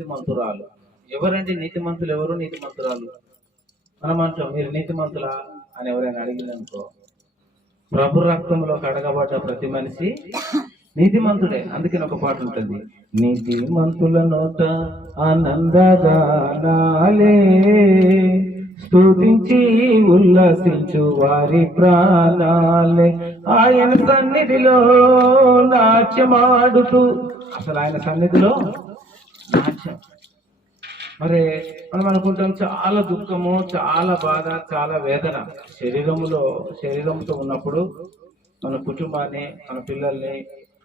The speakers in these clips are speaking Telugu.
నీతిమంతురాలు. ఎవరండి నీతిమంతులు? ఎవరు నీతిమంతురాలు? మనం అంటాం మీరు నీతిమంతులా అని ఎవరైనా అడిగిందనుకో ప్రభు రక్తంలో కడగబడ్డ ప్రతి మనిషి నీతిమంతుడే. అందుకని ఒక పాట ఉంటుంది. నీతిమంతుల నోట ఆనందగానాలే స్తుతించి ఉల్లసించు వారి ప్రాణాలే. ఆయన సన్నిధిలో నాట్యమాడుతూ అసలు ఆయన సన్నిధిలో మరి మనం అనుకుంటాం చాలా దుఃఖము చాలా బాధ చాలా వేదన. శరీరములో శరీరంతో ఉన్నప్పుడు మన కుటుంబాన్ని మన పిల్లల్ని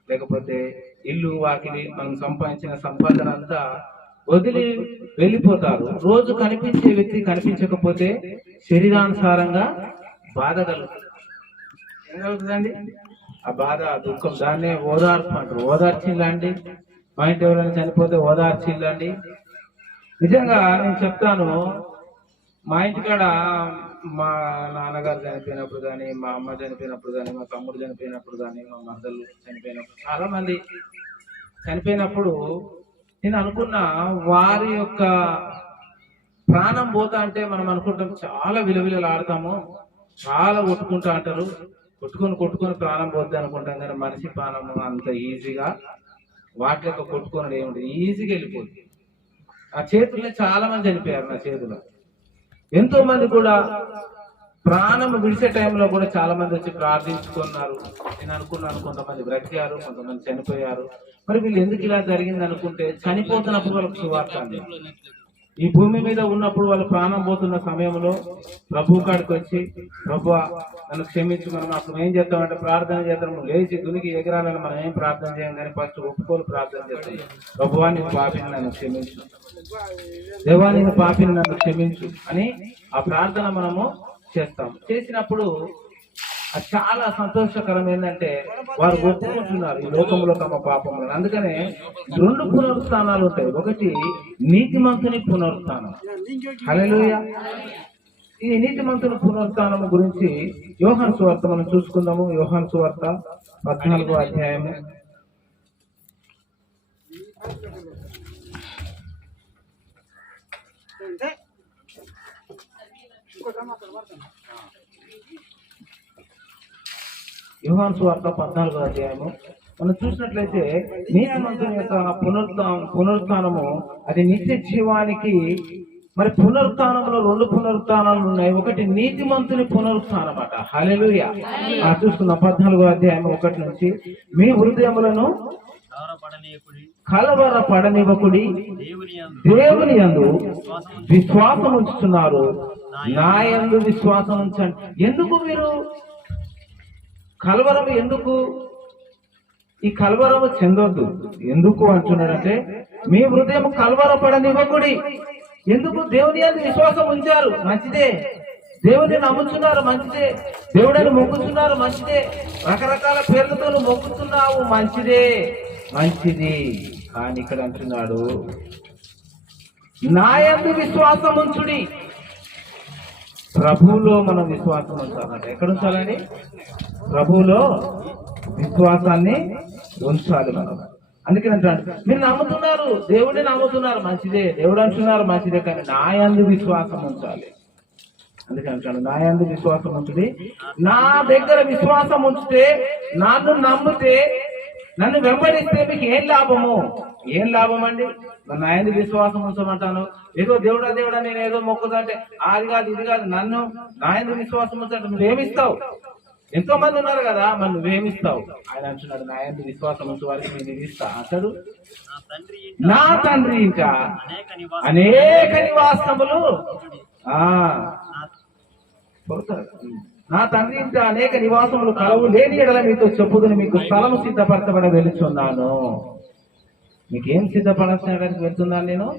లేకపోతే ఇల్లు వాకిలి మనం సంపాదించిన సంపాదన అంతా వదిలి వెళ్ళిపోతారు. రోజు కనిపించే వ్యక్తి కనిపించకపోతే శరీరానుసారంగా బాధ కలుగుతుంది. ఏం కలుగుతుందండి? ఆ బాధ ఆ దుఃఖం దాన్నే ఓదార్పు అంటారు. ఓదార్చిందండి మా ఇంటి ఎవరైనా చనిపోతే ఓదార్చి వెళ్ళండి నిజంగా నేను చెప్తాను మా ఇంటికాడ మా నాన్నగారు చనిపోయినప్పుడు కానీ మా అమ్మ చనిపోయినప్పుడు కానీ మా తమ్ముడు చనిపోయినప్పుడు కానీ మా మరదలు చనిపోయినప్పుడు చాలా మంది చనిపోయినప్పుడు నేను అనుకున్న వారి యొక్క ప్రాణం పోతా అంటే మనం అనుకుంటాం చాలా విలువిలలాడతాము చాలా కొట్టుకుంటా అంటారు. కొట్టుకొని కొట్టుకొని ప్రాణం పోద్ది అనుకుంటాం కానీ మనిషి ప్రాణం అంత ఈజీగా వాటి యొక్క కొట్టుకొని ఏముంటుంది ఈజీగా వెళ్ళిపోతుంది ఆ చేతుల్లో చాలా మంది చనిపోయారు నా చేతిలో. ఎంతో మంది కూడా ప్రాణం విడిచే టైంలో కూడా చాలా మంది వచ్చి ప్రార్థించుకున్నారు. నేను అనుకున్నాను కొంతమంది బ్రతికారు కొంతమంది చనిపోయారు. మరి వీళ్ళు ఎందుకు ఇలా జరిగింది అనుకుంటే చనిపోతున్నప్పుడు వాళ్ళకి సువార్త అండి ఈ భూమి మీద ఉన్నప్పుడు వాళ్ళు ప్రాణం పోతున్న సమయంలో ప్రభు కాడికి వచ్చి ప్రభు నన్ను క్షమించు మనం అప్పుడు ఏం చేస్తామంటే ప్రార్థన చేద్దాం. లేచి దునికి ఎగరాలని మనం ఏం ప్రార్థన చేయం కానీ ఫస్ట్ ఒప్పుకోలు ప్రార్థన చేస్తాం. ప్రభువా నేను పాపిని నన్ను క్షమించు. దేవా నేను పాపిని నన్ను క్షమించు అని ఆ ప్రార్థన మనము చేస్తాం. చేసినప్పుడు చాలా సంతోషకరం ఏంటంటే వారు ఒప్పుకుంటున్నారు ఈ లోకంలో తమ పాపములను. అందుకనే రెండు పునరుత్నాలు ఉంటాయి. ఒకటి నీతిమంతుని పునరుత్నం హల్లెలూయా. ఈ నీతిమంతుని పునరుత్నం గురించి యోహాన్ సువార్త మనం చూసుకుందాము. యోహాన్ సువార్త పద్నాలుగో అధ్యాయము. యోహాన్ సువార్త పద్నాలుగో అధ్యాయము. మనం చూసినట్లయితే నీతిమంతుని యొక్క పునరుత్నం పునరుత్నము అది నిత్య జీవానికి మరి పునరుత్నంలో రెండు పునరుత్నాలు ఉన్నాయి. ఒకటి నీతిమంతుని పునరుత్నం అట హలెలుయ చూసుకున్న పద్నాలుగో అధ్యాయం ఒకటి నుంచి. మీ హృదయములను కలవర పడనివ్వకుడి దేవుని యందు విశ్వాసం ఉంచుతున్నారు. నా యందు విశ్వాసం ఉంచండి ఎందుకు మీరు కలవరం ఎందుకు? ఈ కలవరం చెందొద్దు. ఎందుకు అంటున్నాడంటే మీ హృదయం కలవరపడనివ్వకుడి. ఎందుకు? దేవుని అని విశ్వాసం ఉంచారు. మంచిదే. దేవుని నమ్ముతున్నారు మంచిదే. దేవుడని మొక్కుతున్నారు మంచిదే. రకరకాల పేర్లతో మొక్కుతున్నావు. మంచిదే. మంచిది. కానీ ఇక్కడ అంటున్నాడు నాయందు విశ్వాసం ఉంచుడి ప్రభువులో మనం విశ్వాసం ఉంచాలంట ఎక్కడ ఉంచాలండి? ప్రభువులో విశ్వాసాన్ని ఉంచాలి మనం. అందుకని అంటాడు మీరు నమ్ముతున్నారు దేవుడే నమ్ముతున్నారు మంచిదే దేవుడు అంటున్నారు మంచిదే కానీ నాయందు విశ్వాసం ఉంచాలి. అందుకని అంటాడు నాయందు విశ్వాసం ఉంచుడి. నా దగ్గర విశ్వాసం ఉంచితే నన్ను నమ్మితే నన్ను వెంబడిస్తే మీకు ఏం లాభము? ఏం లాభం అండి మరి నా యందు విశ్వాసం ఉంచమంటాను? ఏదో దేవుడా దేవుడా నేను ఏదో మొక్కుదంటే అది కాదు ఇది కాదు. నన్ను నా యందు విశ్వాసం ఉంచంటే నువ్వేమిస్తావు ఎంతో మంది ఉన్నారు కదా మరి నువ్వేమిస్తావు ఆయన అంటున్నాడు నా యందు విశ్వాసం ఉంచు వారికి నేను ఇస్తా. అంటాడు నా తండ్రి ఇంకా అనేక నివాస అనేక నివాసములు ఆ. నా తండ్రి ఇంట అనేక నివాసములు కలవు లేని ఎడల మీతో చెప్పుదని. మీకు స్థలం సిద్ధపరచబడ వెళుచున్నాను మీకేం సిద్ధపరచడానికి వెళ్తున్నాను నేను?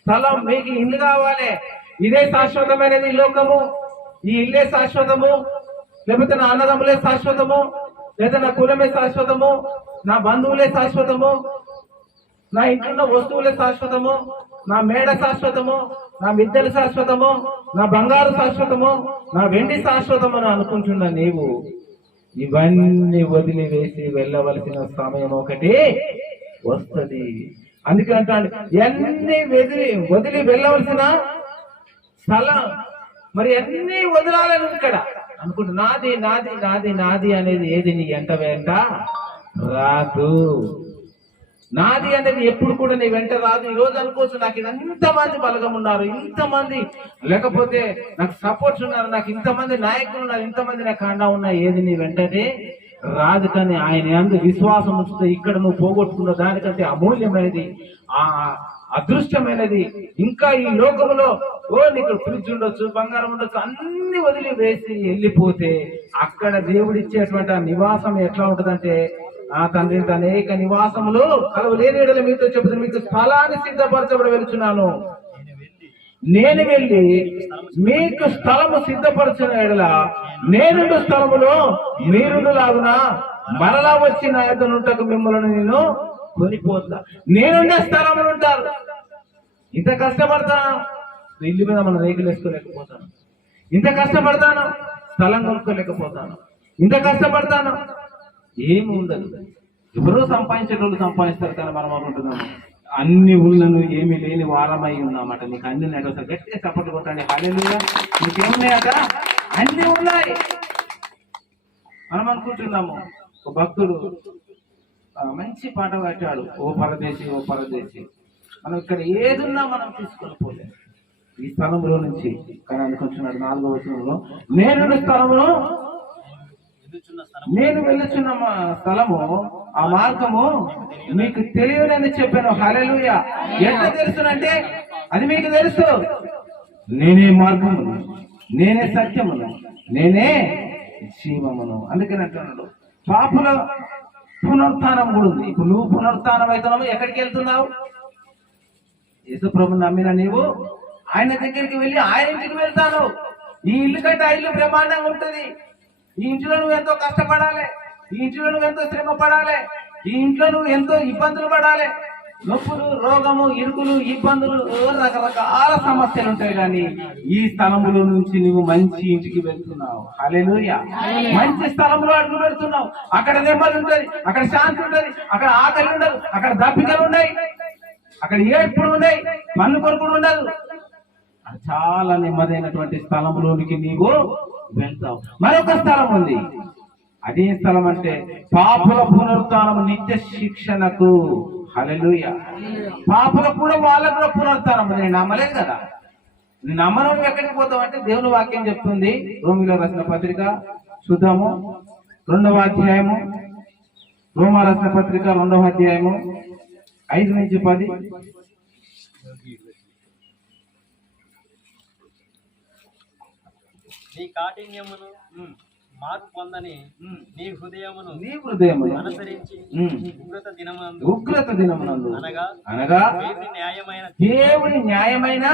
స్థలం మీకు ఇల్లు కావాలి. ఇదే శాశ్వతమైనది ఈ లోకము. ఈ ఇల్లే శాశ్వతము. లేకపోతే నా అన్నదమ్ములే శాశ్వతము. లేదా నా కులమే శాశ్వతము. నా బంధువులే శాశ్వతము. నా ఇంట్లో వస్తువులే శాశ్వతము. నా మేడ శాశ్వతము. నా మిద్దెలు శాశ్వతము నా బంగారు శాశ్వతము నా వెండి శాశ్వతము అని అనుకుంటున్న నీవు ఇవన్నీ వదిలివేసి వెళ్ళవలసిన సమయం ఒకటి వస్తుంది. అందుకే అంటాడు ఎన్ని వెదిలి వదిలి వెళ్ళవలసిన స్థలం మరి అన్ని వదిలాలని ఇక్కడ? అనుకుంటున్నా నాది నాది నాది నాది అనేది ఏది నీ ఎంట వెంట? రాదు. నాది అనేది ఎప్పుడు కూడా నీ వెంట రాదు. ఈ రోజు అనుకోవచ్చు నాకు ఇంతమంది బలగం ఉన్నారు ఇంతమంది లేకపోతే నాకు సపోర్ట్స్ ఉన్నారు నాకు ఇంతమంది నాయకులు ఉన్నారు ఇంతమంది నాకు అండా ఉన్నా ఏది నీ వెంటనే రాదు కానీ ఆయన అందు విశ్వాసం ఉంచితే ఇక్కడ నువ్వు పోగొట్టుకున్న దానికంటే అమూల్యమైనది ఆ అదృష్టమైనది. ఇంకా ఈ లోకంలో ఓ నీకు ఫ్రిడ్జ్ ఉండొచ్చు బంగారం ఉండొచ్చు అన్ని వదిలి వేసి వెళ్ళిపోతే అక్కడ దేవుడిచ్చేటువంటి ఆ నివాసం ఎట్లా ఉంటుందంటే ఆ తండ్రి అనేక నివాసములు కలవు లేని మీతో చెబుతున్న మీకు స్థలాన్ని సిద్ధపరచబడి వెళ్తున్నాను నేను వెళ్ళి మీకు స్థలము సిద్ధపరచిన ఎడల నేనుండు స్థలములో మీరుండు లాగున మరలా వచ్చి నా ఎద్దనుంటకు మిమ్మల్ని నేను కొనిపోతా నేనుండే స్థలములు ఉంటారు ఇంత కష్టపడతాను? ఇల్లు మీద మనం రేకులు వేసుకోలేకపోతాను. ఇంత కష్టపడతాను? స్థలం కొనుక్కోలేకపోతాను. ఇంత కష్టపడతాను? ఏమి ఉండదు ఎవరో సంపాదించేటోళ్ళు సంపాదిస్తారు కానీ మనం అనుకుంటున్నాము అన్ని ఊళ్ళను ఏమి లేని వారమై ఉన్నామట. నీకు అన్ని ఉన్నాయి గట్టిగా సపోర్ట్ కొట్టండి. హాలేలుగా అక్కడ అన్ని ఉన్నాయి. మనం అనుకుంటున్నాము ఒక భక్తుడు మంచి పాట కట్టాడు ఓ పరదేశి ఓ పరదేశి. మనం ఇక్కడ ఏదున్నా మనం తీసుకొని పోలేదు ఈ స్థలంలో నుంచి కానీ అనుకుంటున్నాడు నాలుగో వచనంలో నేను స్థలంలో నేను వెళ్ళుచున్న మా స్థలము ఆ మార్గము మీకు తెలియదని చెప్పాను. హల్లెలూయా. ఎట్లా తెలుసునంటే అది మీకు తెలుసు. నేనే మార్గమును నేనే సత్యమును నేనే జీవమును. అందుకని అంటున్నాడు పాపుల పునరుత్నం కూడా ఉంది. ఇప్పుడు నువ్వు పునరుత్నం అవుతున్నావు ఎక్కడికి వెళ్తున్నావు? యేసుప్రభు నమ్మిన నీవు ఆయన దగ్గరికి వెళ్ళి ఆయన ఇంటికి వెళ్తాను. ఈ ఇల్లు కంటే ఆ ఇల్లు బ్రహ్మాండంగా ఉంటుంది. ఈ ఇంట్లో నువ్వు ఎంతో కష్టపడాలి. ఈ ఇంట్లో నువ్వు ఎంతో శ్రమ పడాలి ఈ ఇంట్లో నువ్వు ఎంతో ఇబ్బందులు పడాలి. నొప్పులు రోగము ఇరుకులు ఇబ్బందులు రకరకాల సమస్యలు ఉంటాయి కానీ ఈ స్థలములో నుంచి నువ్వు మంచి ఇంటికి వెళ్తున్నావు. హల్లెలూయా. మంచి స్థలంలో అడుగు పెడుతున్నావు. అక్కడ నెమ్మది ఉంటది అక్కడ శాంతి ఉంటది అక్కడ ఆకలి ఉండదు అక్కడ దప్పికలు ఉన్నాయి. అక్కడ ఏడుపులు ఉన్నాయి మన్ను కొరుకులు ఉండదు. చాలా నెమ్మదైనటువంటి స్థలంలోనికి నీవు వెళ్తావు. మరొక స్థలం ఉంది. అదే స్థలం అంటే పాపుల పునరుత్నం నిత్య శిక్షణకు. హలలుయ పాపులకు కూడా వాళ్ళకు కూడా పునరుత్నం నేను నమ్మలేదు కదా. నమ్మను ఎక్కడికి పోతావు అంటే దేవుని వాక్యం చెప్తుంది. రోమిలో రాసిన పత్రిక చూద్దాము. రెండవ అధ్యాయము. రోమా రాసిన పత్రిక రెండవ అధ్యాయము. ఐదు నుంచి పది. నీ కాఠిన్యమును మార్పు పొందని నీ హృదయమును నీ హృదయము అనుసరించి. ఉగ్రత దినమందు ఉగ్రత దినమునందు అనగా అనగా దేవుని న్యాయమైన దేవుని న్యాయమైన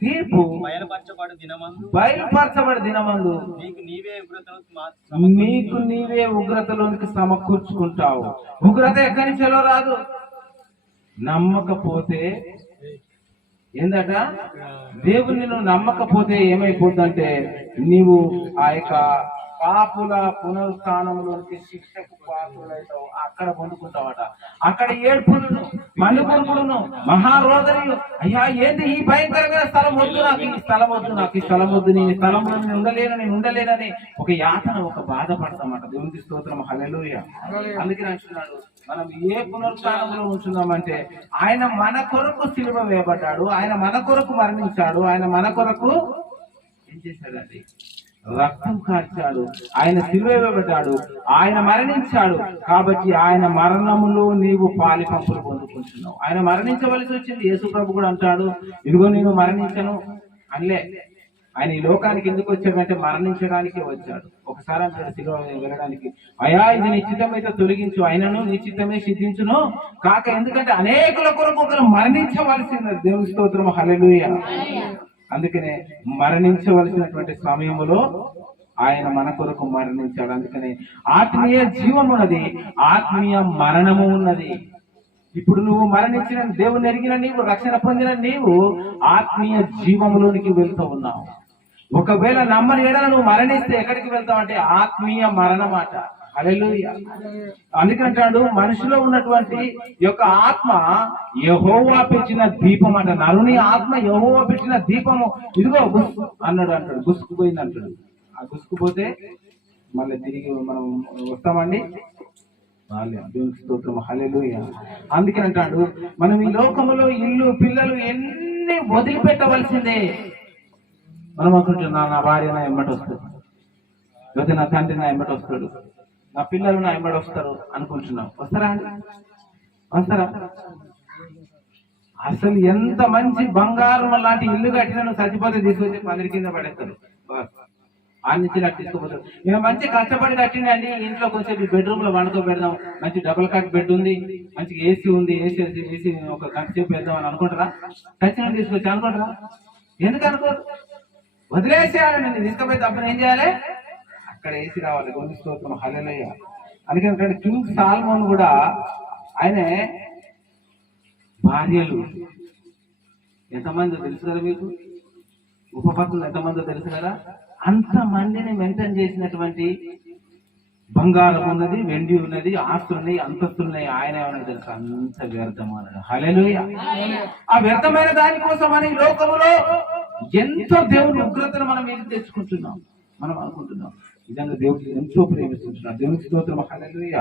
తీర్పు బయలుపరచబడు దినమందు బయలుపరచబడి దినమందు నీకు నీవే ఉగ్రతను నీకు నీవే ఉగ్రతలోనికి సమకూర్చుకుంటావు. ఉగ్రత ఎక్కడి నుంచో రాదు? నమ్మకపోతే ఏందట? దేవుని నువ్వు నమ్మకపోతే ఏమైపోతుందంటే నీవు ఆ యొక్క పాపుల పునరుత్థానంలోనికి శిక్షకు పాపులైతావు అక్కడ పొందుకుంటావట అక్కడ ఏడ్పులను మన్ను కొనుకులను మహారోదనలు అయ్యా ఏంది ఈ భయంకరమైన స్థలం వద్దు నాకు ఈ స్థలం వద్దు నాకు ఈ స్థలం వద్దు. నేను స్థలంలో నేను ఉండలేను నేను ఉండలేనని ఒక యాతన ఒక బాధపడతామట. దేవునికి స్తోత్రం. హల్లెలూయ. అందుకని అంటున్నాడు మనం ఏ పునరుత్థానంలో ఉంచున్నామంటే ఆయన మన కొరకు సిలువ వేయబడ్డాడు ఆయన మన కొరకు మరణించాడు ఆయన మన కొరకు ఏం చేశాడండి? రక్తం కార్చాడు. ఆయన సిలువ ఆయన మరణించాడు. కాబట్టి ఆయన మరణములో నీవు పాలి పంపులు పొందుకుంటున్నావు. ఆయన మరణించవలసి వచ్చింది. యేసు ప్రభు కూడా అంటాడు ఇదిగో నేను మరణించను అనిలే. ఆయన ఈ లోకానికి ఎందుకు వచ్చాడంటే మరణించడానికి వచ్చాడు. ఒకసారి అంటాడు శిలువ వెళ్ళడానికి అయా ఇది నిశ్చితమైతే తొలగించు. ఆయనను నిశ్చితమే సిద్ధించును. కాక ఎందుకంటే అనేకుల కొరకు ఒకరు మరణించవలసింది. దేవుని స్తోత్రం హల్లెలూయా. అందుకనే మరణించవలసినటువంటి సమయంలో ఆయన మన కొరకు మరణించాడు. అందుకనే ఆత్మీయ జీవం ఉన్నది ఆత్మీయ మరణము ఉన్నది. ఇప్పుడు నువ్వు మరణించిన దేవుని ఎరిగిన నీవు రక్షణ పొందిన నీవు ఆత్మీయ జీవములోనికి వెళ్తూ ఉన్నావు. ఒకవేళ నమ్మని ఏడాది నువ్వు మరణిస్తే ఎక్కడికి వెళ్తావు అంటే ఆత్మీయ మరణమాట. హల్లెలూయా అందుకంటాడు మనిషిలో ఉన్నటువంటి యొక్క ఆత్మ యహోవా పెట్టిన దీపం అంట. నరుని ఆత్మ యహోవా పెట్టిన దీపము. ఇదిగో గుస్ అన్నాడు అంటాడు గుసుకుపోయింది అంటాడు. ఆ గుసుకుపోతే మళ్ళీ తిరిగి మనం వస్తామండి. వాళ్ళే స్తోత్రం. అందుకని అంటాడు మనం ఈ లోకములో ఇల్లు పిల్లలు ఎన్ని వదిలిపెట్టవలసిందే? మనం అనుకుంటున్నా నా భార్య నా ఎమ్మటి వస్తుంది లేకపోతే నా తండ్రి నా ఎమ్మటి వస్తాడు. నా పిల్లలు నా ఎంబడి వస్తారు అనుకుంటున్నాం. వస్తారా అండి? వస్తారా? అసలు ఎంత మంచి బంగారం లాంటి ఇల్లు కట్టినా నువ్వు చచ్చిపోతే తీసుకొచ్చి పందిరి కింద పడేస్తారు బస్. ఆ నుంచి నాకు తీసుకుపోతారు నేను మంచి కష్టపడి కట్టిండండి ఇంట్లో కొంచెం బెడ్రూమ్లో వండుకో పెడదాం. మంచి డబుల్ కాట్ బెడ్ ఉంది. మంచి ఏసీ ఉంది. ఏసీ ఏసీ ఒక గంట పెడదాం వేద్దాం అని అనుకుంటారా? ఖచ్చితంగా తీసుకొచ్చి అనుకుంటారా? ఎందుకు అనుకోరు? వదిలేసేయాలి నేను తీసుకుపోయి తప్పని ఏం చేయాలి? అక్కడ ఏసీ రావాలి. గొంతు స్తోత్రం. హల్లెలూయా. అందుకని కింగ్ సాల్మోన్ కూడా ఆయనే భార్యలు. ఎంతమంది తెలుసు కదా మీకు? ఉపపత్తులు ఎంతమందో తెలుసు కదా? అంత మందిని మెయింటైన్ చేసినటువంటి బంగారం ఉన్నది వెండి ఉన్నది ఆస్తులు ఉన్నాయి అంతస్తులు ఉన్నాయి. ఆయన ఏమన్నా తెలుసు? అంత వ్యర్థం అన్నాడు. హల్లెలూయ. ఆ వ్యర్థమైన దానికోసం అని లోకంలో ఎంతో దేవుని ఉగ్రతను మనం ఏది తెచ్చుకుంటున్నాం? మనం అనుకుంటున్నాం. నిజంగా దేవుడికి ఎంతో ప్రేమిస్తుంటున్నాం దేవునికి స్తోత్రం. హల్లెలూయ.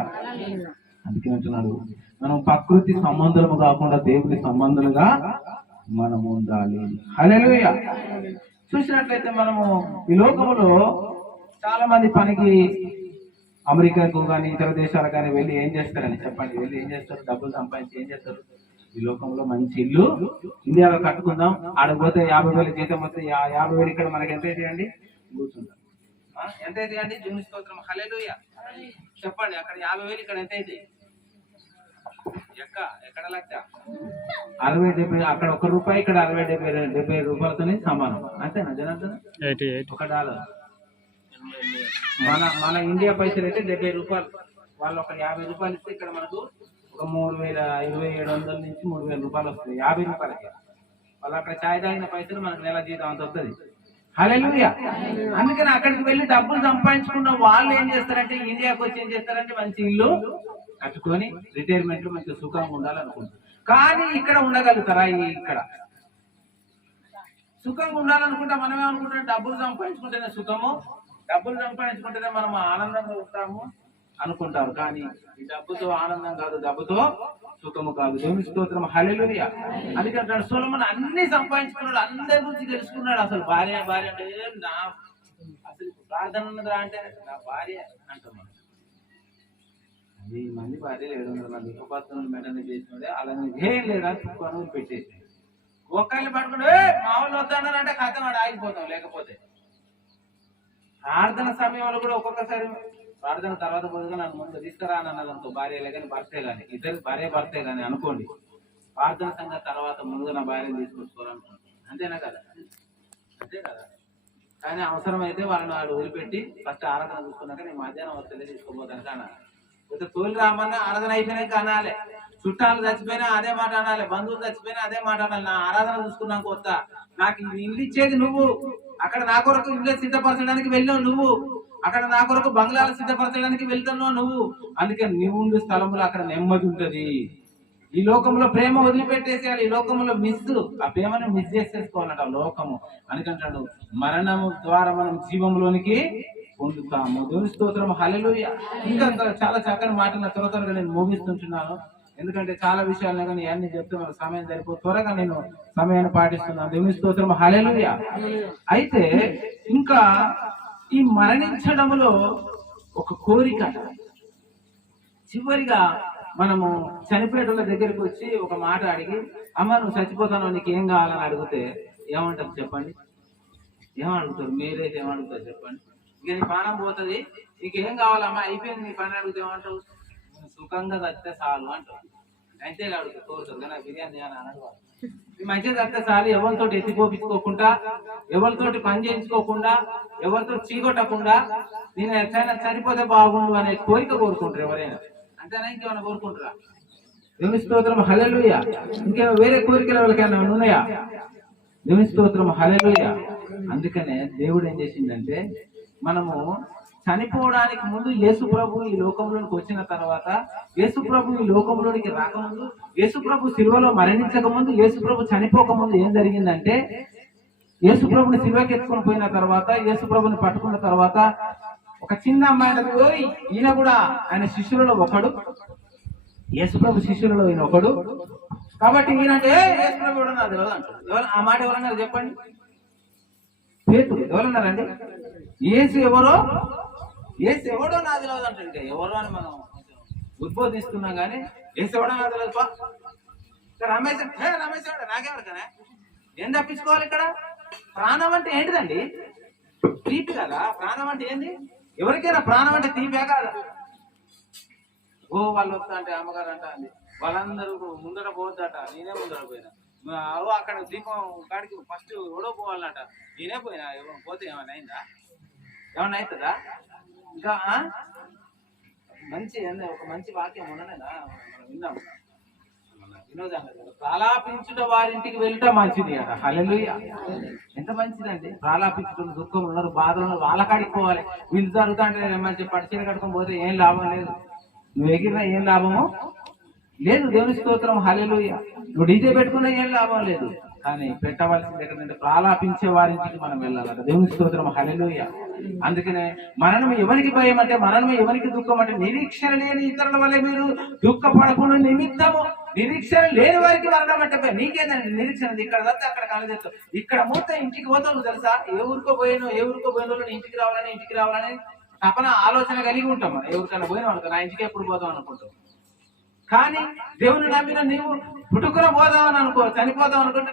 అందుకే అంటున్నాడు మనం ప్రకృతి సంబంధము కాకుండా దేవుని సంబంధాలుగా మనం ఉండాలి. హల్లెలూయ. చూసినట్లయితే మనము ఈ లోకములో చాలా మంది పనికి అమెరికాకు కానీ ఇతర దేశాలకు కానీ వెళ్ళి ఏం చేస్తారని చెప్పండి. వెళ్ళి ఏం చేస్తారు? డబ్బులు సంపాదించి ఏం చేస్తారు? ఈ లోకంలో మంచి ఇల్లు ఇండియాలో కట్టుకుందాం. ఆడపోతే యాభై వేలు జీతం వస్తే యాభై వేలు ఇక్కడ మనకి ఎంత అవుతాయండి కూర్చుంటాం. ఆ, ఎంత అవుతాయండి జూన్ స్తోత్రం. హల్లెలూయా. చెప్పండి అక్కడ యాభై వేలు ఇక్కడ ఎంత అవుతాయి? ఎక్క ఎక్కడ లెక్క? అరవై డెబ్బై అక్కడ ఒక రూపాయి ఇక్కడ అరవై డెబ్బై డెబ్బై రూపాయలతోనే సమానం. అంతేనా జనార్దన్? ఒక డాలర్. మన మన ఇండియా పైసలు అయితే డెబ్బై రూపాయలు. వాళ్ళు ఒక యాభై రూపాయలు ఇస్తే ఇక్కడ మనకు ఒక మూడు వేల ఇరవై ఏడు వందల నుంచి మూడు వేల రూపాయలు వస్తాయి. యాభై రూపాయలకి. వాళ్ళు అక్కడ ఛాయ్ తాగిన పైసలు మనకు నెల జీతం అంత వస్తుంది. హల్లెలూయా. అందుకని అక్కడికి వెళ్ళి డబ్బులు సంపాదించుకున్న వాళ్ళు ఏం చేస్తారంటే ఇండియాకి వచ్చి ఏం చేస్తారంటే మంచి ఇల్లు కట్టుకొని రిటైర్మెంట్లో మంచి సుఖంగా ఉండాలనుకుంటారు. కానీ ఇక్కడ ఉండగలుగుతారా ఇక్కడ? సుఖంగా ఉండాలనుకుంటే మనం ఏమనుకుంటాం డబ్బులు సంపాదించుకుంటేనే సుఖము డబ్బులు సంపాదించుకుంటేనే మనం ఆనందంగా ఉంటాము. అనుకుంటారు. కానీ ఈ డబ్బుతో ఆనందం కాదు డబ్బుతో సుఖము కాదు. దేవుని స్తోత్రం. హల్లెలూయా. అందుకంటాడు సొలమన్ అన్ని సంపాదించుకున్నాడు అందరి గురించి తెలుసుకున్నాడు. అసలు భార్య భార్య అంటే నా అసలు ప్రార్థన ఉన్నదా అంటే నా భార్య అంటున్నాడు. అది వెయ్యి మంది భార్యలు ఏడు వందల మంది. ఉపాసనలు మెడని చేసినోడే అలాగే ఏం లేదా పనులు పెట్టేసి. ఒక్కరిని పట్టుకుని మామూలు వద్దన్నారంటే కథ వాడు ఆగిపోతాం లేకపోతే. ప్రార్థన సమయంలో కూడా ఒక్కొక్కసారి ప్రార్థన తర్వాత పోదుగా నన్ను ముందు తీసుకురానన్నదంతో భార్య కానీ భర్తే కానీ ఇద్దరు భార్య భర్తే కానీ అనుకోండి ప్రార్థన సంగతి తర్వాత ముందుగా నా భార్యను తీసుకొచ్చుకోవాలనుకుంటున్నాను అంతేనా కదా? అంతే కదా? కానీ అవసరమైతే వాళ్ళని వాడు వదిలిపెట్టి ఫస్ట్ ఆరాధన చూసుకున్నాక నేను మధ్యాహ్నం వస్తే తీసుకోబోతాను కానీ అయితే తోలు రామన్నా ఆరాధన అయిపోయినాక అనాలి చుట్టాలు చచ్చిపోయినా అదే మాట అనాలి. బంధువులు చచ్చిపోయినా అదే మాట అనాలి. నా ఆరాధన చూసుకున్నాక వస్తా. నాకు ఇల్లు ఇచ్చేది నువ్వు. అక్కడ నా కొరకు ఇల్లు సిద్ధపరచడానికి వెళ్ళావు నువ్వు. అక్కడ నా కొరకు బంగ్లాలు సిద్ధపరచడానికి వెళ్తున్నావు నువ్వు. అందుకే నువ్వు ఉండే స్థలంలో అక్కడ నెమ్మది ఉంటది. ఈ లోకంలో ప్రేమ వదిలిపెట్టేసేయాలి. ఈ లోకంలో మిస్ ఆ ప్రేమను మిస్ చేసేసుకోవాలంట లోకము. అనుకంటాడు మరణము ద్వారా మనం జీవంలోనికి పొందుతాము. దేవుని స్తోత్రం హల్లెలూయా. ఇంకా చాలా చక్కని మాటలు త్వర త్వరగా నేను ముగిస్తుంటున్నాను. ఎందుకంటే చాలా విషయాలు కానీ అన్ని చెప్తే సమయం సరిపో త్వరగా నేను సమయాన్ని పాటిస్తున్నాను. దేవుని స్తోత్రం హలేలుయ అయితే ఇంకా ఈ మరణించడంలో ఒక కోరిక. చివరిగా మనము చనిపోయేటోళ్ళ దగ్గరికి వచ్చి ఒక మాట అడిగి అమ్మ నువ్వు చచ్చిపోతాను నీకు ఏం కావాలని అడిగితే ఏమంటారు చెప్పండి? ఏమడుగుతారు మీరైతే ఏమడుగుతారు చెప్పండి. ఇక నీ ప్రాణం పోతుంది? నీకు ఏం కావాలమ్మా? అయిపోయింది నీ పని అడిగితే ఏమంటావు? సుఖంగా చస్తే చాలు అంటారు. అయితే అడుగుతారు కోరుతారు కానీ బిర్యానీ అని అనడు మంచిగా చస్తే చాలు ఎవరితో ఎత్తిపోపించుకోకుండా ఎవరితోటి పని చేయించుకోకుండా ఎవరితో చీకొట్టకుండా నేను ఎట్లయినా చనిపోతే బాగుండు అనే కోరిక కోరుకుంటారు ఎవరైనా. అంతేనా? ఇంకేమైనా కోరుకుంటారా? దేవుని స్తోత్రం హల్లెలూయా. ఇంకేమైనా వేరే కోరికలు ఎవరికైనా ఉన్నాయా? దేవుని స్తోత్రం హల్లెలూయా. అందుకనే దేవుడు ఏం చేసిందంటే మనము చనిపోవడానికి ముందు యేసు ప్రభు ఈ లోకంలోనికి వచ్చిన తర్వాత యేసు ప్రభు ఈ లోకంలోనికి రాకముందు యేసు ప్రభు శిలువలో మరణించక ముందు యేసు ప్రభు చనిపోక ముందు ఏం జరిగిందంటే యేసు ప్రభుని శిలువకి ఎత్తుకుని పోయిన తర్వాత యేసు ప్రభుని పట్టుకున్న తర్వాత ఒక చిన్న అమ్మాయి ఈయన కూడా ఆయన శిష్యులలో ఒకడు యేసు ప్రభు శిష్యులలో ఈయన ఒకడు. కాబట్టి ఈయనంటే "ఏ, యేసు ప్రభు ఎవడో తెలియదు ఎవరు ఆ మాట ఎవరన్నారు చెప్పండి? పేతురు ఎవరన్నారండి ఏసు ఎవరో ఏసు ఎవడో నాకు తెలియదు అంటే ఎవరో అని మనం ఉద్బోధిస్తున్నాం కానీ ఏసు ఎవడో నాకు తెలియదు పా. ఇక్కడ రమేష్ అంటే, రమేష్ ఎవడు? నాకెవరికనే? ఏం తప్పించుకోవాలి ఇక్కడ? ప్రాణం అంటే ఏంటిదండి? తీపి కదా. ప్రాణం అంటే ఏంది? ఎవరికైనా ప్రాణం అంటే తీపే కాదా. ఓ వాళ్ళు వస్తా అంటే అమ్మగారు అంట అంది. వాళ్ళందరూ ముందర పోవద్దట. నేనే ముందర పోయినా. అక్కడ దీపం కాడికి ఫస్ట్ ఎవడో పోవాలన్నట నేనే పోయినా. పోతే ఏమైనా అయిందా? ఏమన్నా అవుతుందా? ఇంకా మంచి ఒక మంచి వాక్యం ఉండనేదా విన్నాం వినోదం కదా. ప్రాలాపించుట వారింటికి వెళ్ళట మంచిది అట హల్లెలూయా. ఎంత మంచిదండి. ప్రాలాపించడం దుఃఖం ఉన్నారు బాధ ఉన్నారు వాళ్ళ కాడికి పోవాలి. వీళ్ళు జరుగుతా అంటే మంచి పడిచీర కట్టుకొని పోతే ఏం లాభం లేదు. నువ్వు ఎగిరినా ఏం లాభము? లేదు దేవుని స్తోత్రం. హల్లెలూయా. నువ్వు డీజే పెట్టుకున్నా ఏం లాభం లేదు. కానీ పెట్టవలసింది ఎక్కడంటే ప్రాలాపించే వారింటికి మనం వెళ్ళాలంట. దేవుని స్తోత్రం. హల్లెలూయా. అందుకనే మరణం ఎవరికి భయం అంటే మరణం ఎవరికి దుఃఖం అంటే నిరీక్షణ లేని ఇతరుల వల్ల మీరు దుఃఖపడకుండా నిమిత్తము. నిరీక్షణ లేని వారికి మరణం అంటే భయం. నీకేదండి? నిరీక్షణ ఇక్కడ వస్తే అక్కడ కలగెత్తావు ఇక్కడ మూత ఇంటికి పోతావు తెలుసా? ఏ ఊరికో పోయినో ఏ ఊరికో పోయిన ఇంటికి రావాలని ఇంటికి రావాలని తపన ఆలోచన కలిగి ఉంటాం మనం. ఎవరికైనా పోయినా అనుకో నా ఇంటికి ఎప్పుడు పోతాం అనుకుంటాం కానీ దేవుని నమ్మిన నీవు పుట్టుకున పోదామని అనుకో చనిపోదాం అనుకుంటే